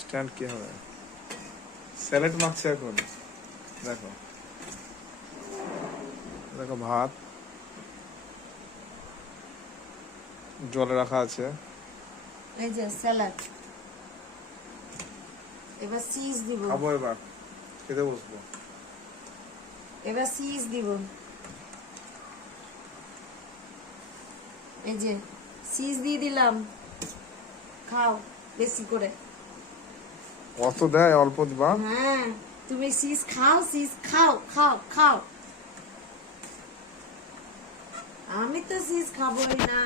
Stand কি হবে? Salad মাখছে এখন। দেখো। দেখো ভাত। জলে রাখা আছে। এই যে স্যালাড এবার চিজ দিব। খাব এবার। খেতে বসবো। এবার চিজ দিব। এই যে চিজ দিয়ে দিলাম। খাও। বেশি করে। অত দেয় অল্প দিবা? হ্যাঁ তুমি চিজ খাও চিজ খাও খাও খাও। আমি তো চিজ খাবোই না।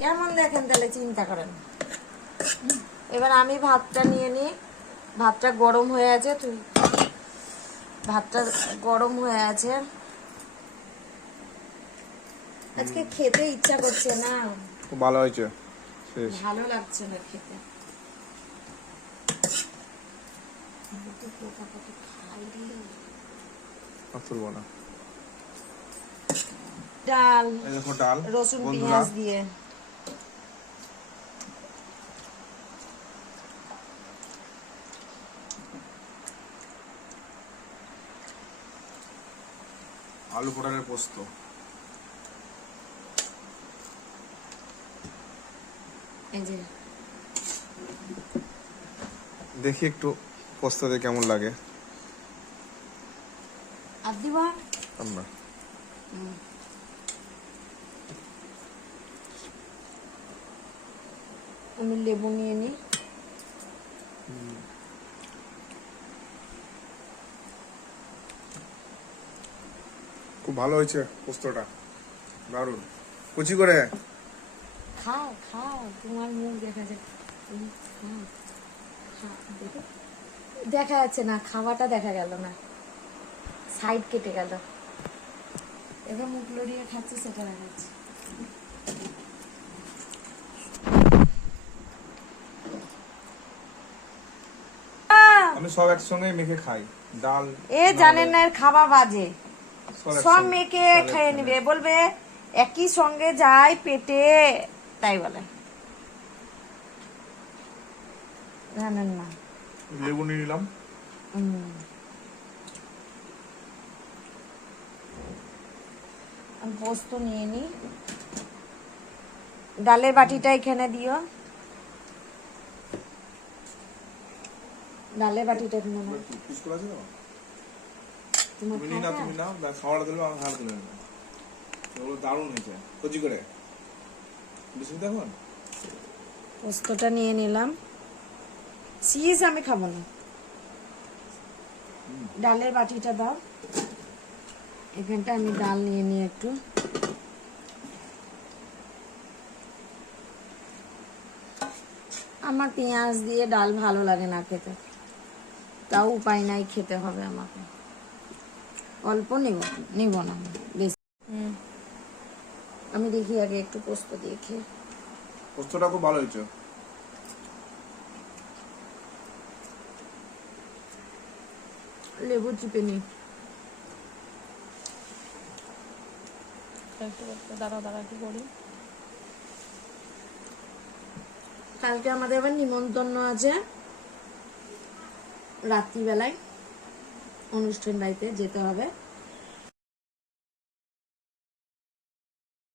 কেমন দেখেন তাহলে চিন্তা করেন। এবার আমি ভাতটা নিয়ে নিই। ভাতটা গরম হয়ে আছে তুই ভাতটা গরম হয়ে আছে। আজকে খেতে ইচ্ছা করছে না। খুব ভালো হয়েছে। ভালো লাগছে না খেতে। ডাল ডাল রসুন পেঁয়াজ দিয়ে। আলু পটলের পোস্ত। এই যে। দেখি একটু পোস্তাতে কেমন লাগে। আর দিবা আমরা আমি লেবু নিয়ে নিই। খুব ভালো হয়েছে পোস্তটা। দারুণ। কুচি করে। খাও খাও তোমার মুখ দেখা যায় দেখো। যাচ্ছে না খাওয়াটা দেখা গেল না সাইড কেটে গেল এবার মুখ লড়িয়ে খাচ্ছে সেটা দেখা যাচ্ছে আমি সব একসঙ্গে মেখে খাই ডাল এ জানেন না এর খাওয়া বাজে সব। মেয়েকে খেয়ে। নিবে বলবে একই সঙ্গে যায় পেটে তাই বলে। জানেন না। লেবু নিয়ে নিলাম। পোস্ত নিয়ে নি। ডালের বাটিটা এখানে দিও। ডালের বাটিটা এখানে তুমি নাও তুমি নাও ব্যাস খাওয়াটা দিলে আমি হাত তুলে নেব। ওগুলো দারুণ হয়েছে কুচি করে। পোস্তটা নিয়ে নিলাম। চিজ আমি খাব না। ডালের বাটিটা দাও। এখানটা আমি ডাল নিয়ে নিই একটু। আমার পেঁয়াজ দিয়ে ডাল ভালো লাগে না খেতে। তাও উপায় নাই খেতে হবে আমাকে। অল্প নেব নেব না বেশি। হুম। আমি দেখি আগে একটু পোস্ত দিয়ে খেয়ে পোস্তটা খুব ভালো হয়েছে। লেবু চিপে নি। দাঁড়া দাঁড়া কি করি কালকে আমাদের আবার নিমন্ত্রণ আছে রাত্রিবেলায় অনুষ্ঠান বাড়িতে যেতে হবে।